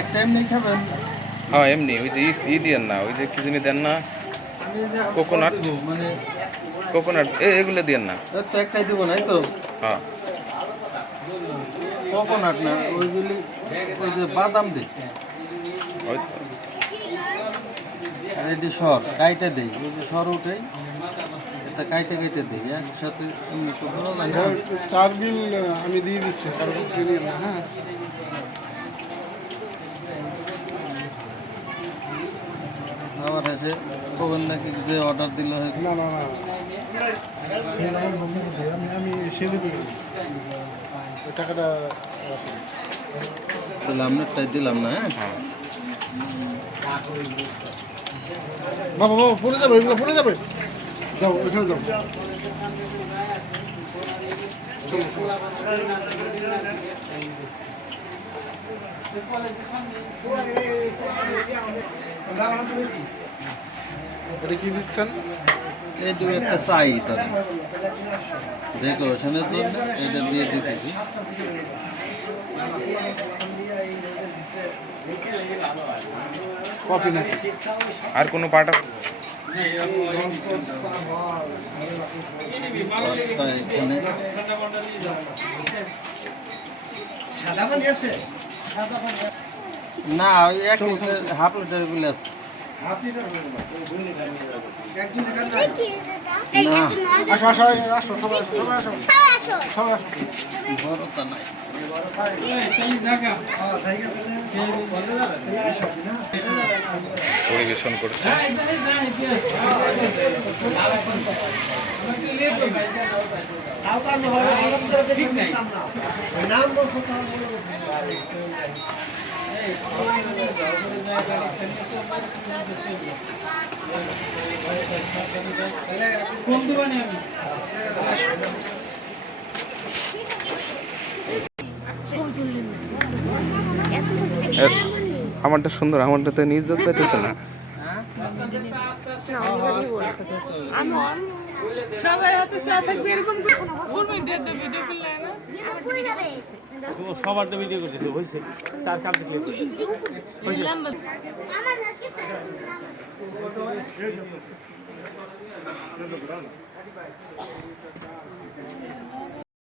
এক টাইম নেই খাবেন? হ্যাঁ এমনি ওই যে দেন না, ওই যে কি জানি দেন না, কোকোনাট মানে কোকোনাট এগুলো দেন না। তো একটাই দিব না, এই তো হ্যাঁ কোকোনাট না, ওইগুলি ওই যে বাদাম দিই। ওই তো। আর এটি সর কাইটে দিই, ওই যে সর উঠেই এটা কাইটে কাইটে দিই একসাথে। এমনি তো ভালো লাগে না। 4 বিল আমি দিয়ে দিচ্ছি, কারো কাছ থেকে নিয়ে না। হ্যাঁ আবার আছে কবেন নাকি যে অর্ডার দিল হয়তো। না না না, আমি এসে দেবো ওই টাকাটা। তাহলে আপনারটাই দিলাম না। হ্যাঁ বাবা বাবা পড়ে যাবে, এগুলো পড়ে যাবে। যাও ওইখানে যাও। এটা কি দিচ্ছেন? এইটু একটা চাই তার ডেকোরেশনের জন্য এটা দিয়ে দিতেছি। কপি নাকি আর কোনো পার্ট আছে? এখানে না, ওই 1 লিটার হাফ লিটার গুলো আছে। না আসো আসো আসো, সবাই আসো, সবাই আসো, সবাই আসো। বড়টা নাই। পরিবেশন করছে। আমারটা সুন্দর, আমারটাতে নিজ যোগ পাইতেছে না। সবার হাতে চা থাকবে এরকম ভিডিও করলে না সবার তো ভিডিও করতেছে, হয়েছে স্যার কাপ দেখলে আমার